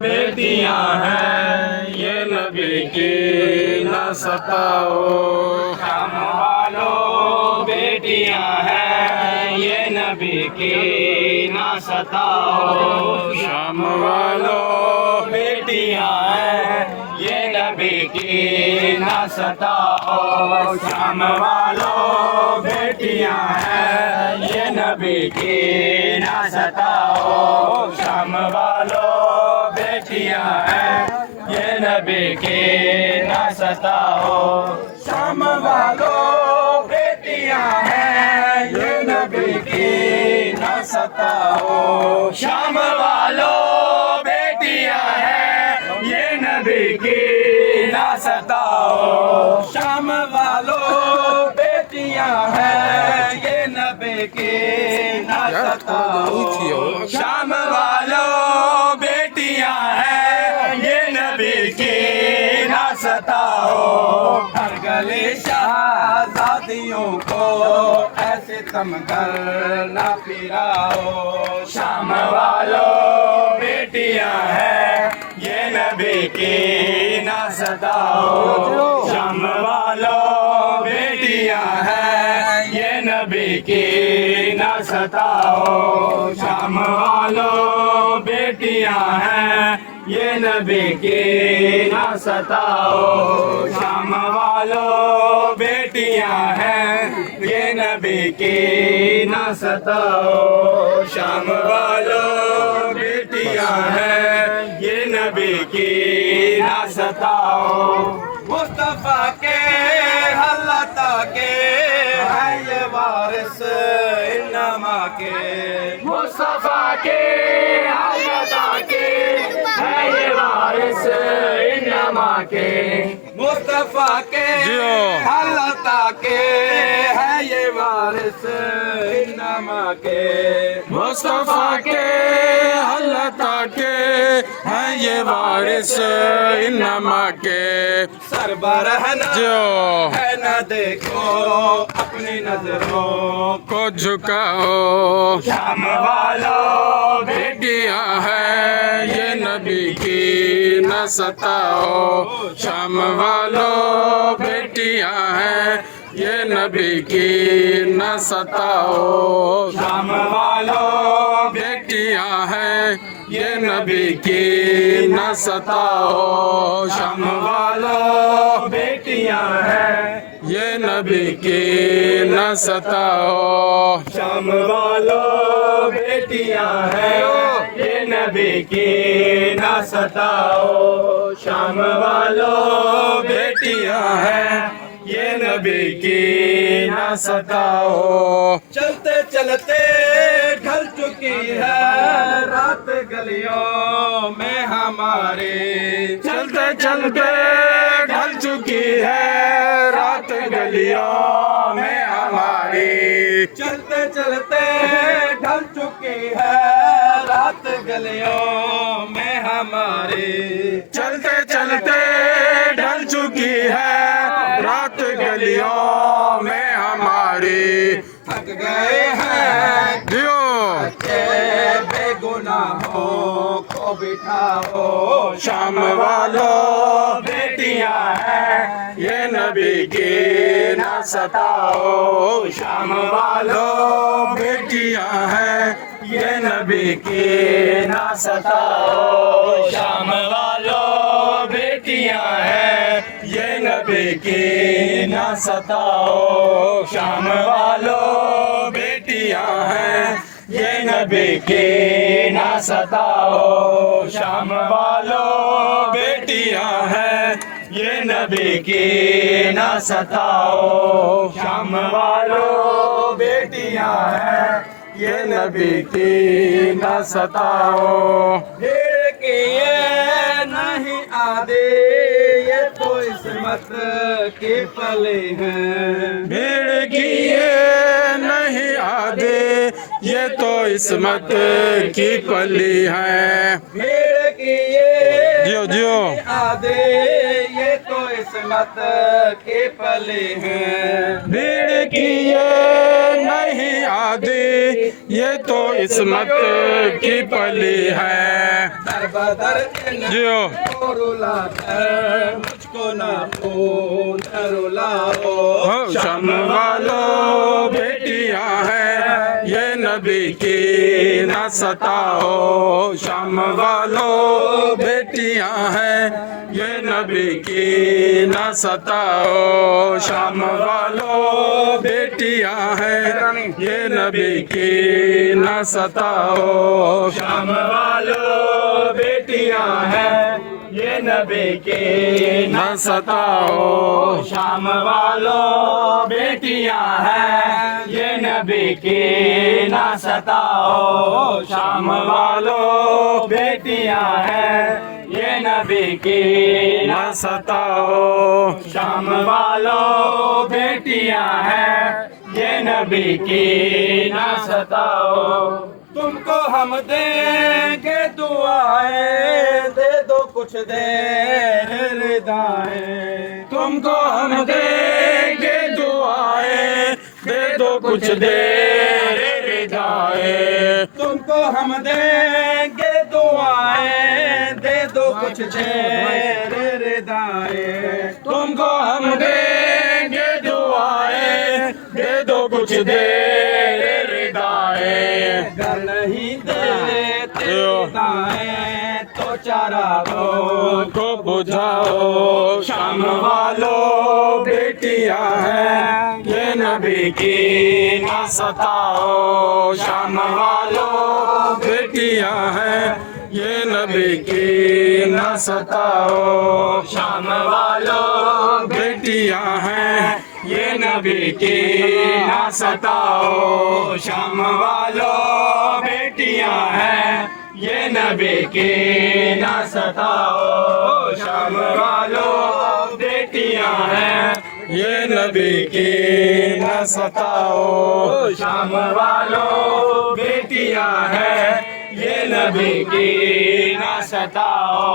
बेटियां हैं ये नबी की न सताओ। शाम वालों बेटियां हैं ये नबी की न सताओ। शाम वालों बेटियां हैं ये नबी की न सताओ। शाम वालों बेटियां हैं ये नबी की न सताओ। शाम वालों बेटियां हैं ये नबी की न सताओ। शाम वालों बेटियां हैं ये नबी की न सताओ। शाम वालों बेटियां हैं ये नबी की न सताओ। शाम वालों बेटियां हैं ये नबी की न सताओ। शाम वालों हर गले शहजादियों को ऐसे तमगर न पिराओ। शाम वालों बेटियां हैं ये नबी की न सताओ। शाम वालों बेटियां हैं ये नबी की न सताओ। शाम वालों बेटियां हैं ये नबी की न सताओ। शाम वालों बेटियां हैं ये नबी की न सताओ। शाम वालों बेटियां हैं ये नबी की न सताओ। मुस्तफा के हल्लता के है ये वारिस इन्नमा के। मुस्तफा के हल्लता के है ये वारिस इन्नमा के। मुस्तफा के हल्लता के है ये वारिस इन्नमा के। मुस्तफा के हल्लता के है ये वारिस इन्नमा के। सरबराह है न देखो अपनी नजरों को झुकाओ। शाम वालों बेटियां हैं ये नबी की न सताओ। शाम वालों बेटियां हैं ये नबी की न सताओ। शाम वालों बेटियां हैं ये नबी की न सताओ। शाम वालों बेटियां हैं ये नबी की न सताओ। शाम वालों बेटियां हैं ये नबी की न सताओ। शाम वालों बेटियां हैं ये नबी की न सताओ। चलते चलते ढल चुकी है रात गलियों में हमारे। चलते चलते ढल चुकी है रात गलियों में हमारी। चलते चलते ढल चुकी है रात गलियों में हमारी। चलते चलते ढल चुकी है रात गलियों में हमारी। थक गए हैं बच्चे बेगुनाहों को बिठाओ। शाम वालों बेटियां हैं ये नबी की न सताओ। शाम वालों बेटियां हैं ये नबी की न सताओ। शाम वालों बेटियां हैं ये नबी की न सताओ। शाम वालों बेटियां हैं ये नबी की न सताओ। शाम वालों बेटियां हैं ये नबी की न सताओ। शाम वालों बेटियां हैं ये नबी की न सताओ। भीड़ की ये नहीं आदे ये तो इस्मत के पले हैं। भीड़ की ये नहीं आदे ये तो इस्मत की पली है। भीड़ की ये जियो जियो आदे ये तो किस्मत के पले हैं। भीड़ की ये नहीं आदि, ये तो किस्मत की पली है। दर बदर जियो रुलाकर मुझको ना फोन रुलाओ। शाम वालों बेटियां हैं, ये नबी की न सताओ। शाम वालों बेटियां हैं, ये नबी की न सताओ। शाम वालों बेटियां हैं, ये नबी की न सताओ। शाम वालों बेटियां हैं, ये नबी की न सताओ। शाम वालों बेटियां हैं, ये नबी की न सताओ। शाम वालों बेटियां हैं, ये नबी की न सताओ। शाम वालों बेटियां हैं, ये नबी की न सताओ। तुमको हम देंगे दुआएं, दे दो कुछ देर रिदाएं। तुमको हम देंगे दुआएं, दे दो कुछ देर रिदाएं। तुमको हम देंगे दुआएं, दे दो कुछ देर रिदाएं। तुमको हम देंगे दुआएं, दे दो कुछ देर रिदाएं। घर नहीं देते दाएं तो चारागों को बुझाओ। शाम वालों बेटियां हैं, ये नबी की न सताओ। शाम वालों बेटियां हैं, ये नबी की न सताओ। शाम वालों बेटियां हैं, ये नबी की न सताओ। शाम वालों बेटियां हैं, ये नबी की न सताओ। शाम वालों बेटियां हैं, ये नबी की न सताओ। शाम वालों बेटियां हैं, ये नबी की न सताओ।